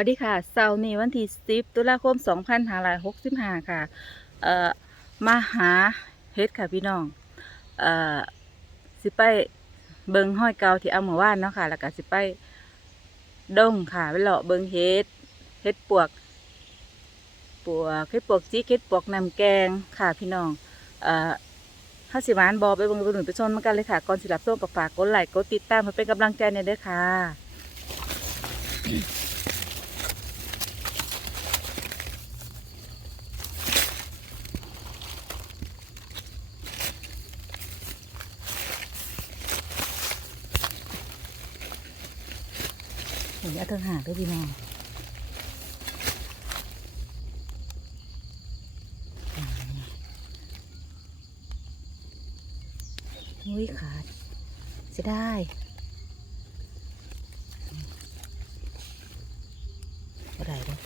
วัสดีค่ะเสาร์นี้วันที่10ตุลาคม2565 ค่ะ เอ่อมาหาเฮ็ดค่ะพี่น้อง เอ่อสิไปเบิงห้อยเกาที่เอาเมื่อวานเนาะค่ะ แล้วก็สิไปดงค่ะไปเลาะเบิงเฮ็ดเฮ็ดปวก ปวกเฮ็ดปวกจีเฮ็ดปวกน้ำแกงค่ะพี่น้อง เอ่อถ้าสิหวานบอไปเบิ่งไปหนุนไปชนมากันเลยค่ะก่อนสิรับส้มกับฝากกดไลค์กดติดตามเพื่อเป็นกำลังใจในอยเด้อค่ะ เดี๋ยวเอาเธอหาด้วยพี่น้องอุ้ยขาดจะได้อะไรด้อ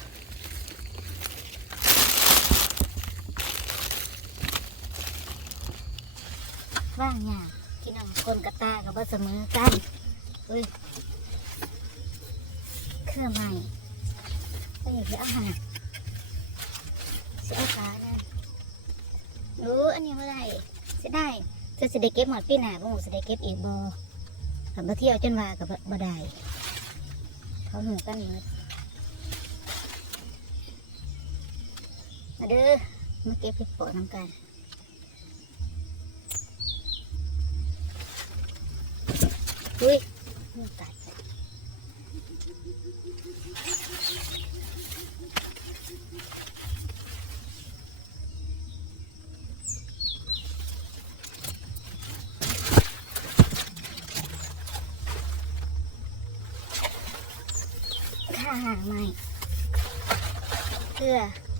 ว่างอย่างพี่น้องคนกระตากับว่าเสมอกันเฮ้ย เครื่องใหม่ก็อยากจะเอาหาเสียขานะรู้อันนี้เมื่อไหรจะได้จะจะได้เก็บหมดปีหนาบ่หมจะได้เก็บอีกบ่กับมาเที่ยวจนว่ากับบ่ได้เขาหูกันหมดมาเด้อมาเก็บเห็ดโปะน้ำกันอุ้ยมือกัดข้าหาไม่ เ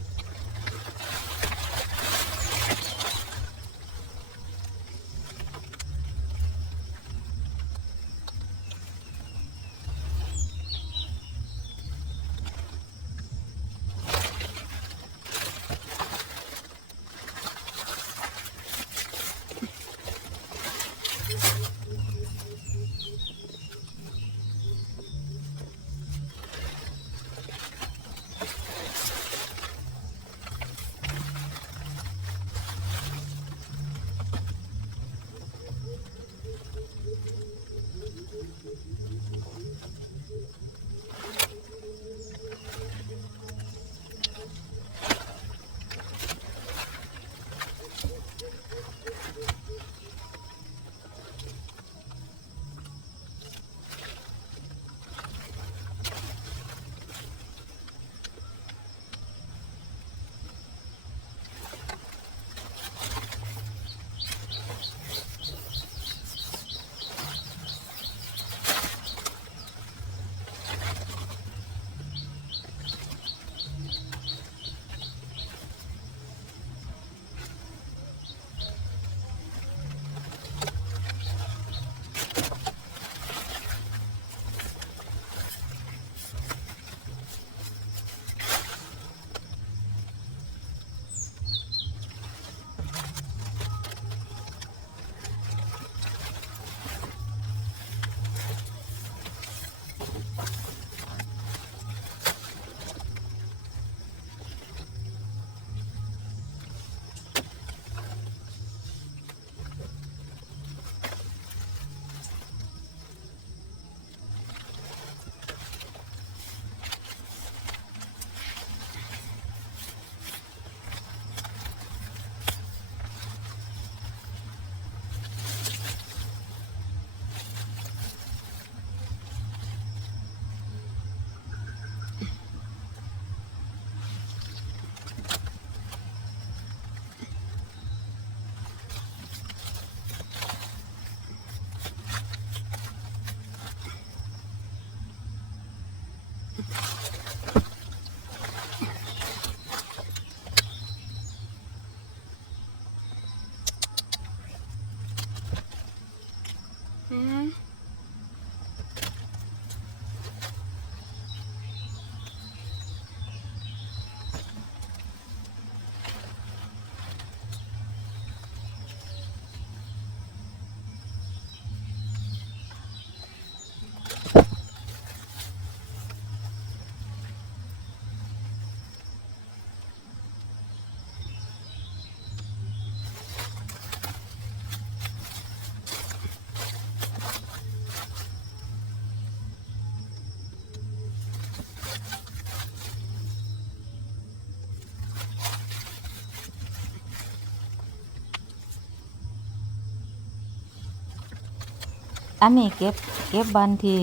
อันนี้เก็บเก็บบันที่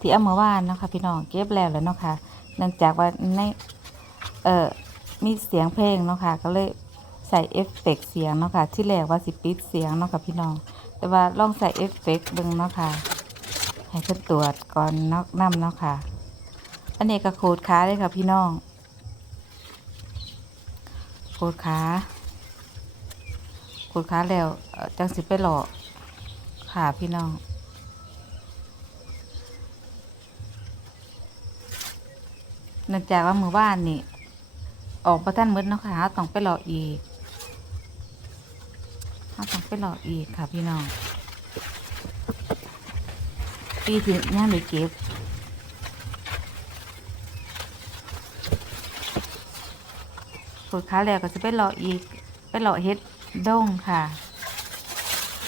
ที่เอามาว่านนะคะพี่น้องเก็บแล้วแล้วเนาะค่ะเนื่องจากว่าในเอ่อมีเสียงเพลงเนาะค่ะก็เลยใส่เอฟเฟกต์เสียงเนาะค่ะที่แรกว่าสิปิดเสียงเนาะค่ะพี่น้อง แต่ว่าลองใส่เอฟเฟกต์เบิ่งเนาะค่ะให้เพิ่นตรวจก่อนนอกน้ำเนาะค่ะอันนี้ก็โคดขาเลยค่ะพี่น้องโคดขาโคดขาแล้วจังสิไปหล่อ กขาพี่น้องเนื่องจากว่ามือบ้านนี่ ออกประท่านมืดเนาะค่ะต้องไปหลอกอีกเราต้องไปหลอกอีกค่ะพี่น้องปีที่ย่างไปเก็บฝึกขาแล้วก็จะไปหลอกอีก ไปหลอกเฮ็ดด้งค่ะ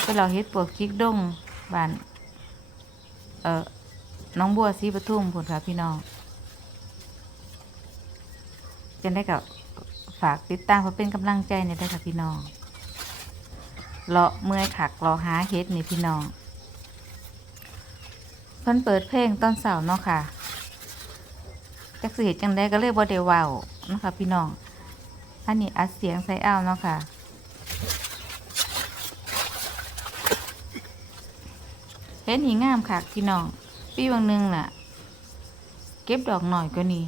ไปหลอกเฮ็ดปวกจิกด้งบ้านเอ่อน้องบัวซีปทุมผลค่ะพี่น้องจะได้กับฝากติดตามเพื่อเป็นกำลังใจในอยเด้ค่ะพี่น้องเลาะเมื่อยขักรอหาเฮ็ดนี่พี่น้องเพิ่นเปิดเพลงตอนเสาร์เนาะค่ะจักสิเหตุจังได้ก็เลยบ่ได้เว้าเนาะค่ะพี่น้องอันนี้อัดเสียงใส่เอาเนาะค่ะ เห็นหีงามค่ะพี่น้องปีบางหนึงน่ะ เก็บดอกหน่อยก็นี่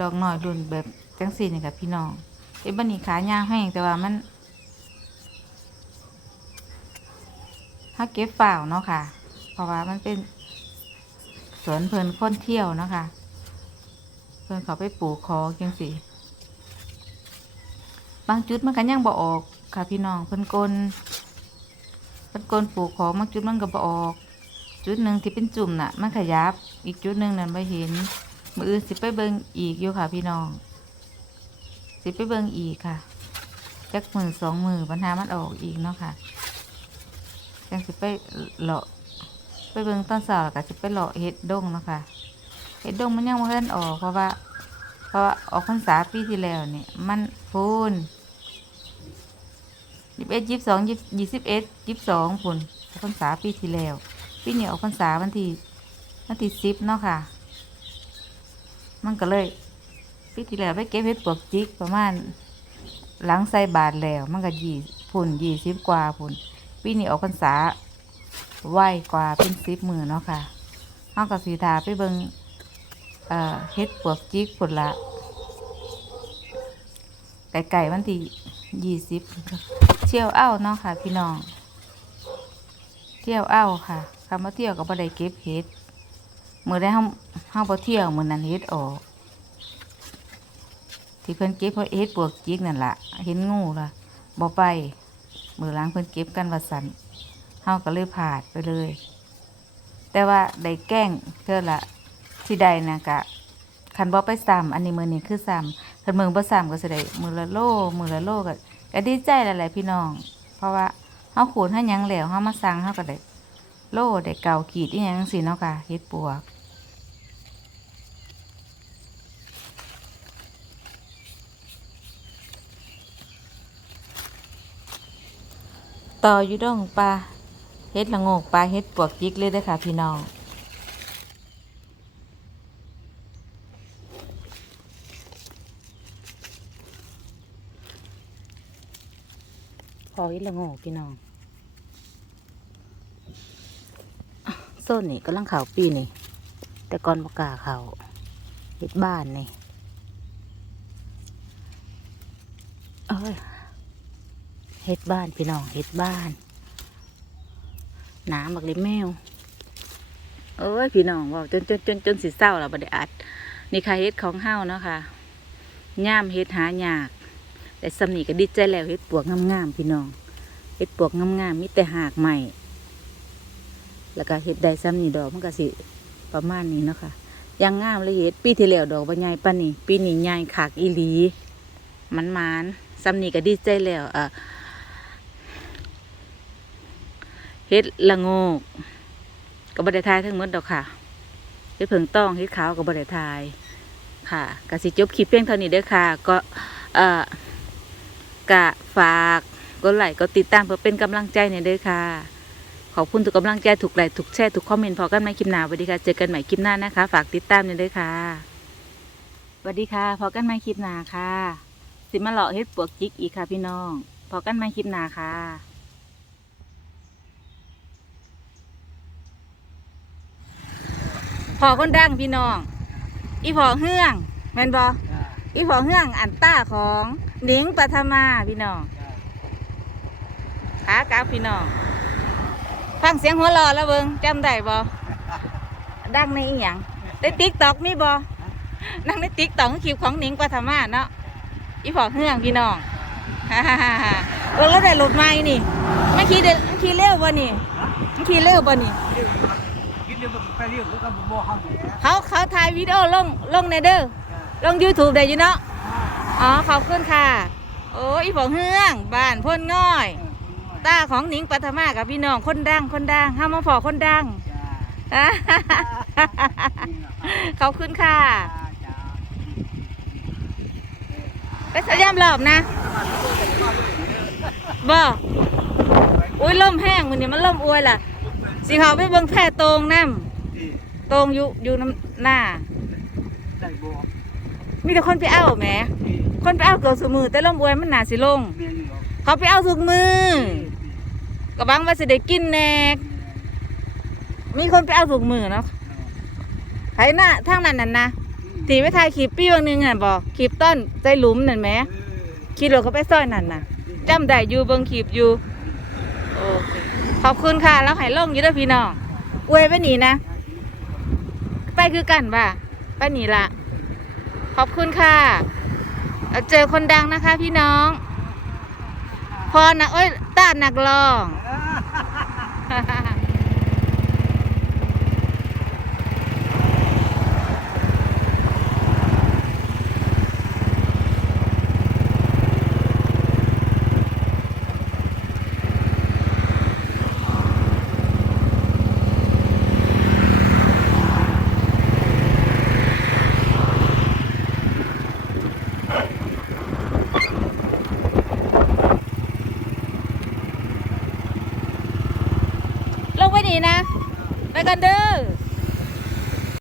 ดอกหน่อยรุนแบบจังสีนี่ค่ะพี่น้องเอ็บันนี่ขายาวแห้งแต่ว่ามันถ้าเก็บฝ่าเนาะค่ะ เพราะว่ามันเป็นสวนเพลินค้นเที่ยวเนาะค่ะเพิ่นเขาไปปลูกคอจังสิบางจุดมันก็ยังบ่ออกค่ะพี่น้องเพิ่นกลน เพิ่นกนปลูกคอบางจุดมันก็บ่ออก จุดหนึ่งที่เป็นจุ่มน่ะ มันขยับ อีกจุดหนึ่งนั่นไม่เห็น มืออื่นสิไปเบิ่งอีกอยู่ค่ะพี่น้อง สิไปเบิ่งอีกค่ะจักมือสองมือปัญหามันออกอีกเนาะค่ะจังสิไปเลาะไปเบิ่งตอนเช้าวก็สิไปเลาะเห็ดดงเนาะค่ะเห็ดดงมันยังบ่ทันออกเพราะว่า เพราะว่าออกพรรษาปีที่แล้วเนี่ยมันพูน ยี่สิบเอ็ดยี่สิบสองยี่สิบเอ็ดยี่สิบสองพุ่นออกพรรษาปีที่แล้วปีนี้ออกพรรษาวันที่วันที่สิบเนาะค่ะ มันก็เลยปีที่แล้วไปเก็บเห็ดปวกจิกประมาณหลังใส่บาทแล้ว มันก็ยี่พุ่นยี่สิบกว่าพุ่นปีนี้ออกพรรษาไหวกว่าเป็นสิบมือเนาะค่ะเฮากับสีทาไปเบิงเอ่อเฮ็ดปวกจิกผลละไก่ไก่วันที่ยี่สิบ ที่ยวเอ้าเนาะค่ะ พี่น้อง เที่ยวเอ้าค่ะคำว่าเที่ยวก็บ่ได้เก็บเฮ็ดมือได้เฮาเฮาบ่เที่ยวมือนั้นเฮ็ดออก ที่เพิ่นเก็บเพราะเฮ็ดปวกจิกนั่นละเห็นงูละบ่ไปมือล้างเพิ่นเก็บกันว่าสันเฮาก็เลยผ่าดไปเลย แต่ว่าได้แกล้งเธอละที่ใดนะกะคันบ่ไปซ้ำอันนี้มือนี้คือซ้ำคันมือบ่ซ้ำก็สิได้มือละโลมือละโลก็ ก็ดีใจหลายๆพี่น้อง เพราะว่าเฮาขูดเฮาหยังแล้วเฮามาสั่งเฮาก็ได้โลได้เก่าขีดอีหยังจังซี่เนาะค่ะเฮ็ดปวกต่ออยู่ดองปลาเฮ็ดละงกปลาเฮ็ดปวกจิกเลยเด้อค่ะพี่น้อง พอเฮ็ดละงกพี่น้องโซนนี่กำลังเขาวปีนี่ แต่ก่อนบกล้าเขาเฮ็ดบ้านนี่เอ้ยเฮ็ดบ้านพี่น้องเฮ็ดบ้านหน้ำบักลิแมวเอ้ยพี่น้องว่าจนจนจนจนสิเศร้าแล้วบัได้อัด นี่ค่ะเฮ็ดของเฮาเนาะค่ะย่ามเฮ็ดหายาก แต่สำนีก็ดีใจแล้วเฮ็ดปวกงามๆพี่น้องเฮ็ดปวกงามๆมีแต่หากใหม่ แล้วก็เฮ็ดได้สำนีดอกมันก็สิประมาณนี้เนาะค่ะยังงามเลยเฮ็ดปีที่แล้วดอกบ่ใหญ่ปานนี้ปีนี้ใหญ่ขากอีหลีมันมานสำนีก็ดีใจแล้วเอ่อเฮ็ดละโงกกับบริทายทั้งหมดดอกค่ะเฮ็ดเผิงต้องเฮ็ดขาวกับบริทายค่ะกสิจบคลิปเพียงเท่านี้เด้อค่ะ ก็เอ่อ กะฝากกดไลค์กดติดตามเพื่อเป็นกำลังใจในอยเด้อค่ะ ขอบคุณทุกกำลังใจถูกไลค์ถูกแชร์ถูกคอมเมนต์พอกันใหม่คลิปหน้าสวัสดีค่ะ เจอกันใหม่คลิปหน้านะคะ ฝากติดตามในอยเด้อค่ะสวัสดีค่ะพอกันใหม่คลิปหน้าค่ะ สิมาเลาะเฮ็ดปวกจิกอีกค่ะพี่น้องพอกันใหม่คลิปหน้าค่ะพอคนดังพี่น้อง อีพอเฮืองแม่นบออีพอเฮืองอันต้าของ หนิงปัทมาพี่น้องขากราบพี่น้องฟังเสียงหัวเรอแล้วเบิงจำได้บอดังในอีหยังได้ติ๊กตอกมีบอนั่งในติ๊กตอกคลิปของหนิงปัทมาเนาะอีพอเฮืองพี่น้องฮ่าฮ่าฮ่าฮ่าเออแล้วได้รถใหม่นี่ไม่ขี่เด็มันขี่เร็วบ่นี่มันขี่เร็วบ่นี่กินเดี๋ยวมันไปเรียกแล้วก็บ่ห้ามแหมเขาเขาถ่ายวิดีโอลงลงในเด้อลง YouTube ได้อยู่เนาะ อ๋อขอบคุณค่ะ โอ้ยอีผองเฮืองบ้านพ่นง่อย ตาของหนิงปัทมากับพี่น้องคนดังคนดังห้ามมาพอคนดังจ้าขอบคุณค่ะจ้าไปสยามรอบนะบ่อุ้ยล่มแห้งมันนี่มันล่มอวยล่ะสิเขาไปเบิ่งแพร่ตรงน้ำตรงอยู่อยู่น้ำหน้าได้บ่มีแต่คนไปเอาแหม คนไปเอาเกือบสมือแต่ล่มอวยมันหนาสิลง เขาไปเอาทุกมือก็บังว่าสิได้กินแนกมีคนไปเอาทุกมือเนาะไผหน้าทางนั้นนั่นนะถีไปถ่ายคลิปปี้วันหนึงน่ะบอกคลิปต้นใจหลุมนั่นแหมขี่รถเขาไปซอยนั่นน่ะจำได้อยู่เบิ่งคลิปอยู่โอเคขอบคุณค่ะแล้วให้ลงอยู่ด้อพี่น้องอวยไปหนีนะ ไปคือกันป่ะไปหนีละขอบคุณค่ะ เอาเจอคนดังนะคะพี่น้อง พอนะเอ้ยต้านนักร้อง ลงไปหนีนะ ไป กันเด้อ